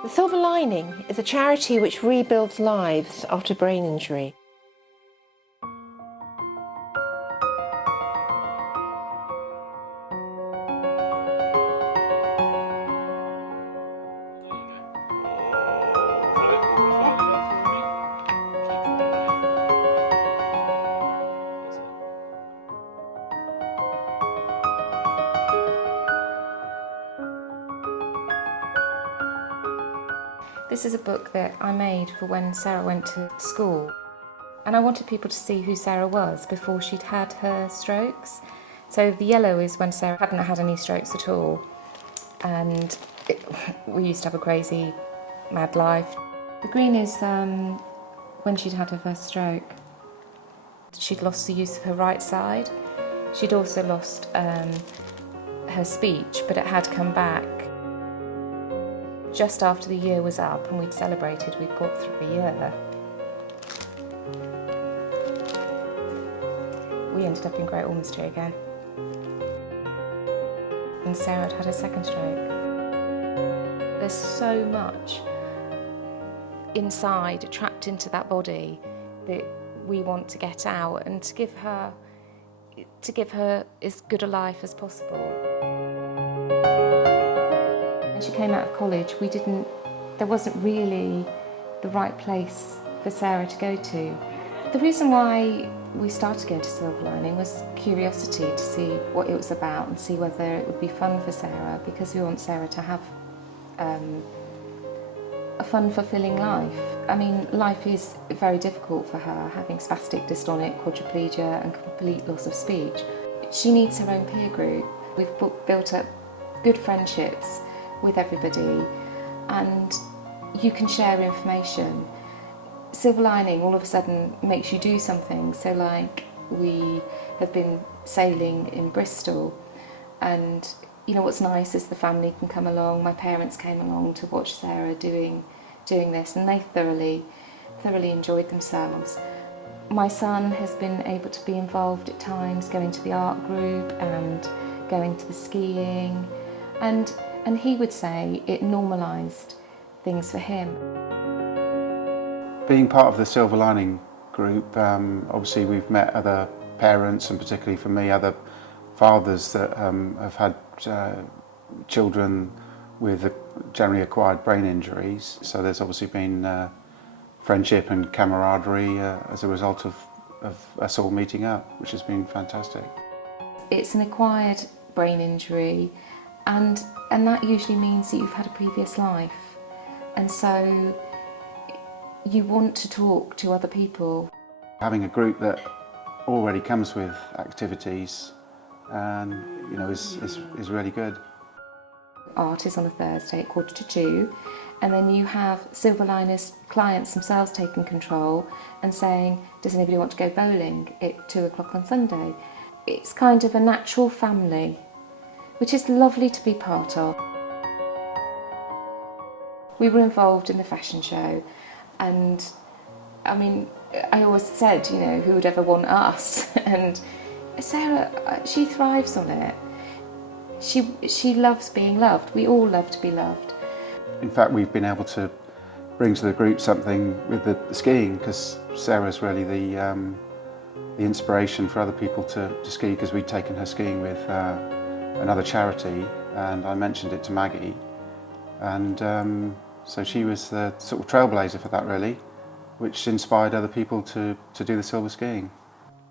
The Silverlining is a charity which rebuilds lives after brain injury. This is a book that I made for when Sarah went to school, and I wanted people to see who Sarah was before she'd had her strokes. So the yellow is when Sarah hadn't had any strokes at all, and we used to have a crazy, mad life. The green is when she'd had her first stroke. She'd lost the use of her right side. She'd also lost her speech, but it had come back. Just after the year was up and we'd celebrated, we'd got through a year. We ended up in Great Ormsby again. And Sarah had her second stroke. There's so much inside, trapped into that body, that we want to get out and to give her as good a life as possible. When she came out of college, there wasn't really the right place for Sarah to go to. The reason why we started going to Silverlining was curiosity to see what it was about and see whether it would be fun for Sarah, because we want Sarah to have a fun, fulfilling life. I mean, life is very difficult for her, having spastic dystonic quadriplegia and complete loss of speech. She needs her own peer group. We've built up good friendships with everybody, and you can share information. Silverlining all of a sudden makes you do something. So like, we have been sailing in Bristol, and you know what's nice is the family can come along. My parents came along to watch Sarah doing this, and they thoroughly enjoyed themselves. My son has been able to be involved at times, going to the art group and going to the skiing, and he would say it normalised things for him. Being part of the Silverlining group, obviously we've met other parents, and particularly for me, other fathers that have had children with generally acquired brain injuries. So there's obviously been friendship and camaraderie as a result of us all meeting up, which has been fantastic. It's an acquired brain injury, and that usually means that you've had a previous life, and so you want to talk to other people. Having a group that already comes with activities, and you know, is really good. Art is on a Thursday at 1:45, and then you have Silverliners clients themselves taking control and saying, does anybody want to go bowling at 2 o'clock on Sunday? It's kind of a natural family, which is lovely to be part of. We were involved in the fashion show, and I mean, I always said, you know, who would ever want us? And Sarah, she thrives on it. She loves being loved. We all love to be loved. In fact, we've been able to bring to the group something with the skiing, because Sarah's really the inspiration for other people to ski, because we'd taken her skiing with another charity, and I mentioned it to Maggie, and so she was the sort of trailblazer for that, really, which inspired other people to do the silver skiing.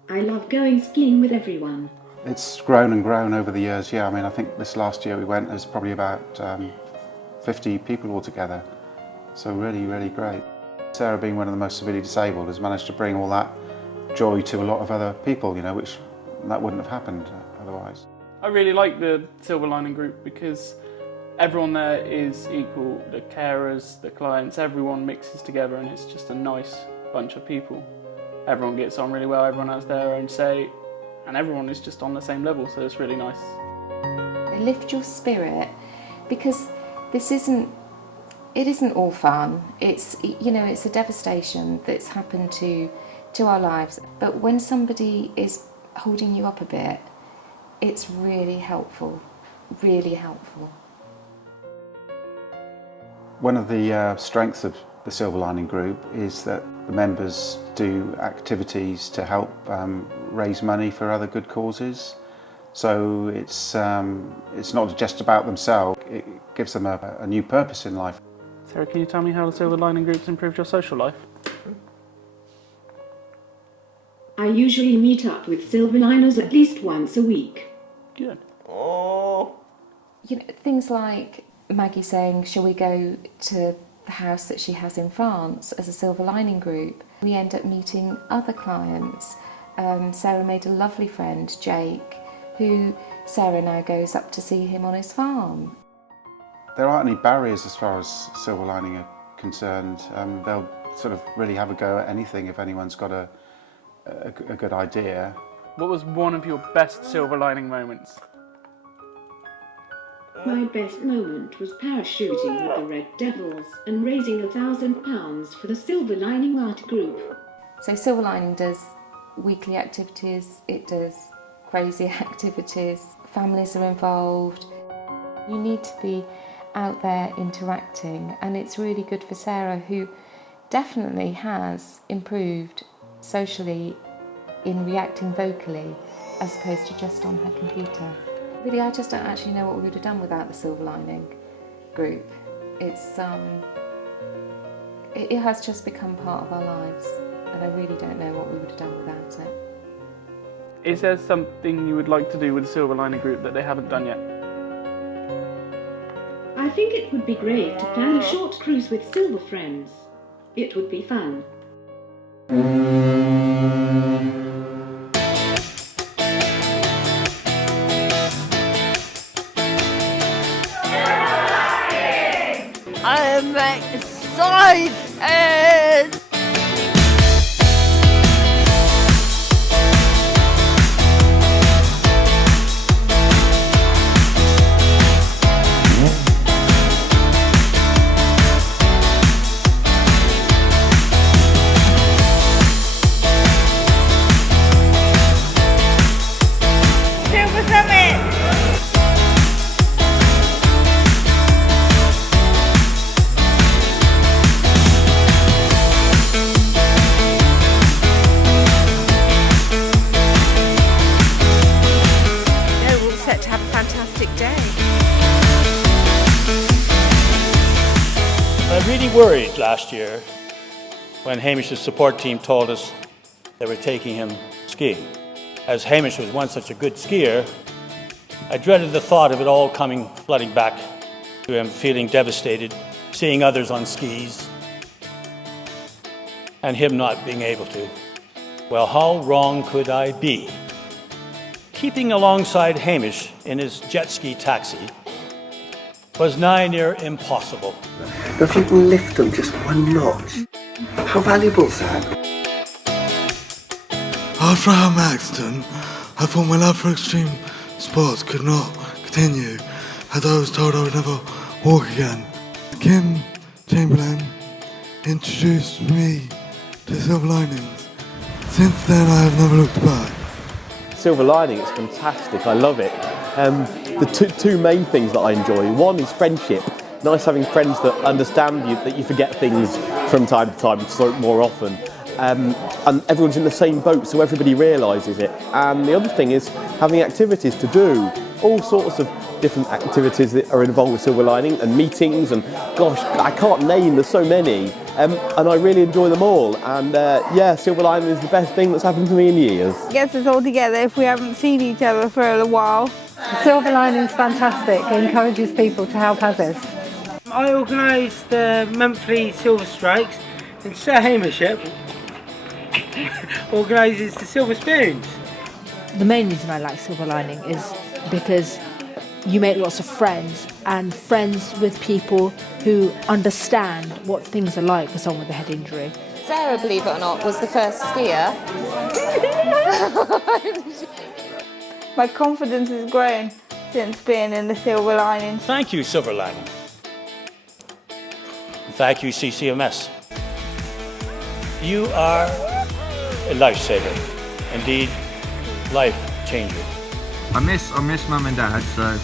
I love going skiing with everyone. It's grown and grown over the years, yeah. I mean, I think this last year we went, there's probably about 50 people altogether, so really, really great. Sarah, being one of the most severely disabled, has managed to bring all that joy to a lot of other people, you know, which that wouldn't have happened otherwise. I really like the Silverlining group because everyone there is equal. The carers, the clients, everyone mixes together, and it's just a nice bunch of people. Everyone gets on really well, everyone has their own say, and everyone is just on the same level, so it's really nice. They lift your spirit, because it isn't all fun. It's, you know, it's a devastation that's happened to our lives. But when somebody is holding you up a bit, it's really helpful, really helpful. One of the strengths of the Silverlining Group is that the members do activities to help raise money for other good causes. So it's not just about themselves, it gives them a new purpose in life. Sarah, can you tell me how the Silverlining Group's improved your social life? I usually meet up with Silverliners at least once a week. Good. You know, things like Maggie saying, shall we go to the house that she has in France as a Silverlining Group? We end up meeting other clients. Sarah made a lovely friend, Jake, who Sarah now goes up to see him on his farm. There aren't any barriers as far as Silverlining are concerned. They'll sort of really have a go at anything if anyone's got a good idea. What was one of your best Silverlining moments? My best moment was parachuting with the Red Devils and raising £1,000 for the Silverlining Art Group. So Silverlining does weekly activities, it does crazy activities, families are involved. You need to be out there interacting, and it's really good for Sarah, who definitely has improved socially in reacting vocally as opposed to just on her computer. Really, I just don't actually know what we would have done without the Silverlining Group. It has just become part of our lives, and I really don't know what we would have done without it. Is there something you would like to do with the Silverlining Group that they haven't done yet? I think it would be great to plan a short cruise with Silver Friends. It would be fun. I am excited! Silver Summit! Set to have a fantastic day. I really worried last year when Hamish's support team told us they were taking him skiing. As Hamish was once such a good skier, I dreaded the thought of it all coming flooding back to him, feeling devastated, seeing others on skis, and him not being able to. Well, how wrong could I be? Keeping alongside Hamish in his jet ski taxi was nigh near impossible. If you can lift them just one notch, how valuable is that? After I had my accident, I thought my love for extreme sports could not continue, as I was told I would never walk again. Kim Chamberlain introduced me to Silverlinings. Since then I have never looked back. Silverlining, it's fantastic, I love it. The two main things that I enjoy, one is friendship. Nice having friends that understand you, that you forget things from time to time, so more often. And everyone's in the same boat, so everybody realises it. And the other thing is having activities to do, all sorts of different activities that are involved with Silverlining, and meetings, and gosh, I can't name, there's so many. And I really enjoy them all, and yeah, Silverlining is the best thing that's happened to me in years. Gets us all together if we haven't seen each other for a while. Silverlining is fantastic, it encourages people to help others. I organise the monthly Silver Strikes, and Sir Hamish organises the Silver Spoons. The main reason I like Silverlining is because you make lots of friends, and friends with people who understand what things are like for someone with a head injury. Sarah, believe it or not, was the first skier. My confidence has grown since being in the Silverlining. Thank you, Silverlining. Thank you, CCMS. You are a lifesaver. Indeed, life changer. I miss Mum and Dad, so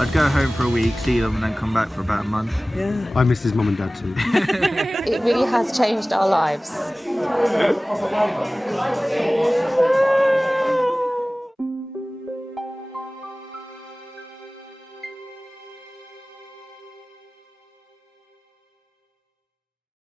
I'd go home for a week, see them, and then come back for about a month. Yeah. I miss his mum and dad too. It really has changed our lives.